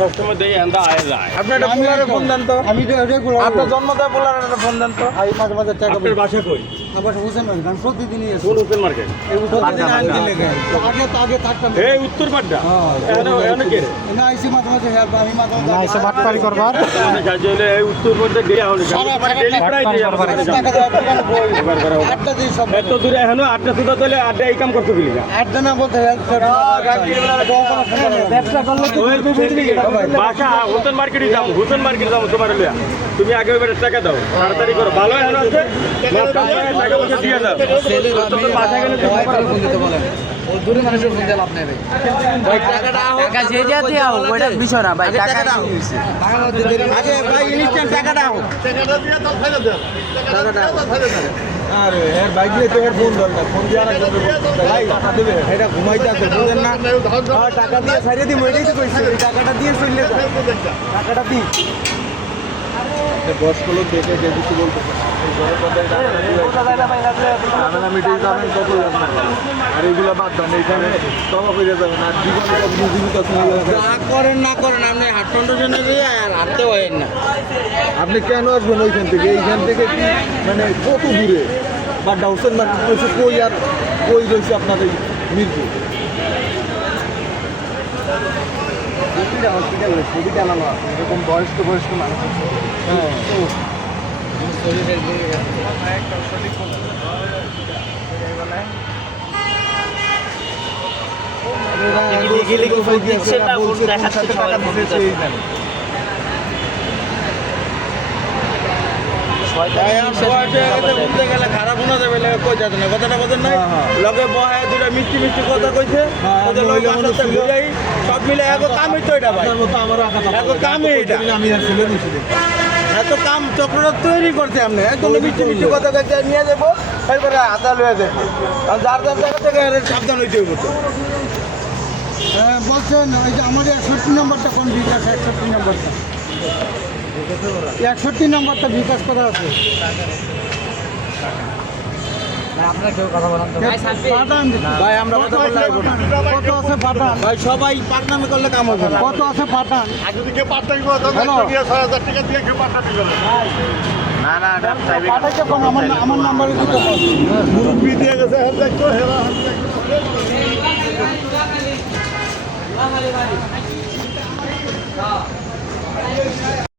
সবসময় দেই এন্দা আয় যায়। আপনি একটা পোলারে ফোন দেন তো। আমি রেগুলার আপনার জন্মদায় পোলারে একটা ফোন দেন তো। আমি মাঝে মাঝে টাকা আপনার বাসা কই? আবার হোসেন মার্কেট আমি প্রতিদিনই আসি। কোন হোসেন মার্কেট? প্রতিদিন আনতে লেগে আগে তো আগে থাকতাম এই উত্তর পাড্ডা। হ্যাঁ। এখানে কে? না আইসি মাঝে মাঝে হেল্প আমি মাঝে মাঝে না এসে বাটপারি করবার মানে যাই হলে এই উত্তর পাড্ডা দেয়া হলো। মানে ডেলি প্রায় দেয়া টাকা দেওয়ার দোকানে বই আটটা দিই সব এত দূরে এখনো আটটা সুদা তাহলে আড্ডা এই কাম করতে দিলি না। আটটা না বলতে হেল্প ব্যবসা করলে তো বাসা হোসেন মার্কেটে যাবো, হোসেন মার্কেটে যাবো তোমার লিয়া। তুমি আগে ওইবারে টাকা দাও, তাড়াতাড়ি করো। ভালো এখন আছে টাকা পয়সা দিয়ে দাও। তোর বাসা গেলে দূরে মানুষের ফোন দিলাম আপনি ভাই টাকাটা টাকা যে যাতে আও ওইটা বিষয় না ভাই টাকাটা হইছে আগে ভাই ইনস্ট্যান্ট টাকাটা আও টাকাটা দিয়ে তো ফাইলে দাও টাকাটা আরে এর বাইক দিয়ে তো এর ফোন ধর না ফোন দিয়া না ভাই টাকা দেবে এটা ঘুমাইতে আছে বুঝেন না টাকা দিয়ে ছাড়িয়ে দিই মইটাই তো কইছি টাকাটা দিয়ে চলে যা টাকাটা দি বস গুলো দেখে যে কিছু বলতে মিটিং যাবেন কত আর এগুলো বাদ দেন এইখানে জমা করে যাবেন আর জীবনে জীবিত যা করেন না করেন আপনি হাট কন্ডিশনে দিয়ে আর হাঁটতে পারেন না আপনি কেন আসবেন ওইখান থেকে এইখান থেকে কি মানে কত দূরে বা ডাউসেন মার্কেট রয়েছে কই আর কই রয়েছে আপনার এই মিরপুর হসপিটাল ছবিটা আনানো এরকম বয়স্ক মানুষ হ্যাঁ খারাপ শোনা যাবে কই যাতে না কথাটা বলেন নাই লগে বহে দুটা মিষ্টি মিষ্টি কথা কইছে সব মিলে এক কামই তো এটা ভাই এক কামই এটা আমি আর ছেলে দিছি এত কাম চক্রটা তৈরি করছে আপনি একদম মিষ্টি মিষ্টি কথা কইতে নিয়ে যাবো তারপরে আদা লয়ে যাবো আর যার যার জায়গা থেকে সাবধান হইতে হইব তো বলছেন ওই যে আমাদের 61 নম্বরটা কোন বিকাশ 61 নম্বরটা 61 নম্বরটা বিকাশ করা আছে আপনার কেউ কথা বলেন পাঠান ভাই আমরা কথা বললে কত আছে পাঠান ভাই সবাই পার্টনার করলে কাম হবে না কত আছে পাঠান যদি কেউ পাঠাই কথা দিয়ে ৬০০০ টাকা দিয়ে কেউ পাঠাতে গেল না না পাঠাইতে কোন আমার নাম্বারে দিতে পারবো মুরব্বি দিয়ে গেছে দেখো হেরা